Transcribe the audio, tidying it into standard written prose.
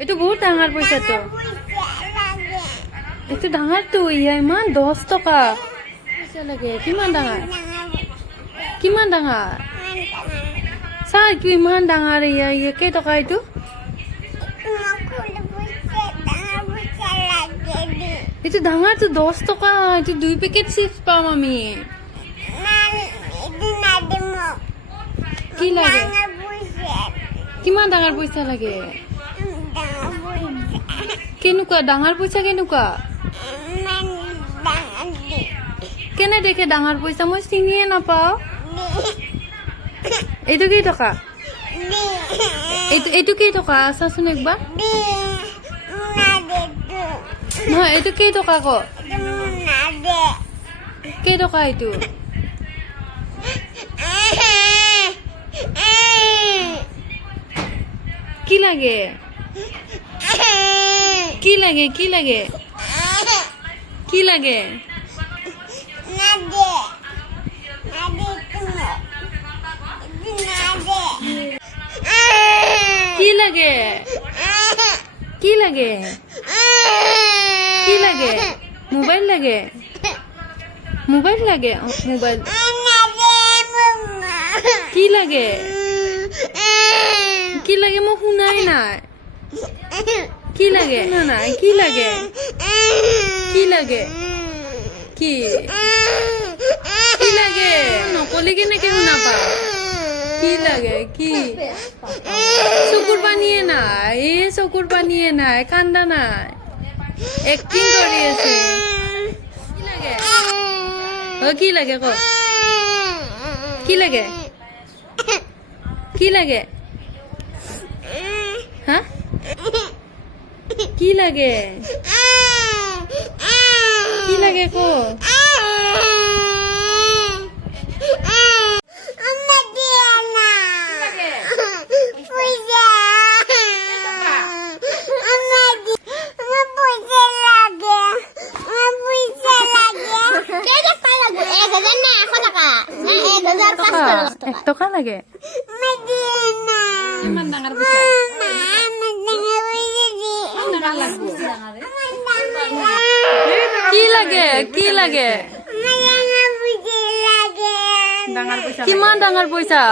এইটো বহুত ডাঙৰ পইচা তো এইটো ডাঙৰ তো ইয়া ইমান 10 টকা পইচা লাগে কিমান ডাঙৰ চাৰ কি ইমান ডাঙৰ ইয়া ইয়া কেই টকা এইটো এইটো ডাঙৰ তো 10 টকা এইটো 2 পেকেট চিপছ পাম আমি কি লাগে কিমান ডাঙৰ পইচা লাগে কেনেকুৱা ডাঙৰ পইচা কেনেকুৱা কেনে দেখে ডাঙৰ পইচা মই চিনিয়ে নাপাওঁ এইটো কেই টকা এইটো কেই টকা চাচোন একবাৰ নহয় এইটো কেই টকা ক কেই টকা এইটো কি লাগে কি লাগে কি লাগে কি লাগে কি লাগে কি লাগে কি লাগে মোবাইল লাগে মোবাইল লাগে মোবাইল কি লাগে কি লাগে মই শুনাই নাই কি লাগে না নাই কি লাগে কি লাগে কি কি লাগে নকলি কেনেকে শুনা পা কি লাগে কি চকুৰ পানীয়ে নাই এই চকুৰ পানীয়ে নাই কান্দা নাই এক্টিং কৰি আছে কি লাগে অ কি লাগে ক কি লাগে কি লাগে হা কি লাগে কি লাগে ক এক টকা লাগে ইমান ডাঙৰ পইচা কি লাগে কি লাগে কিমান ডাঙৰ পইচা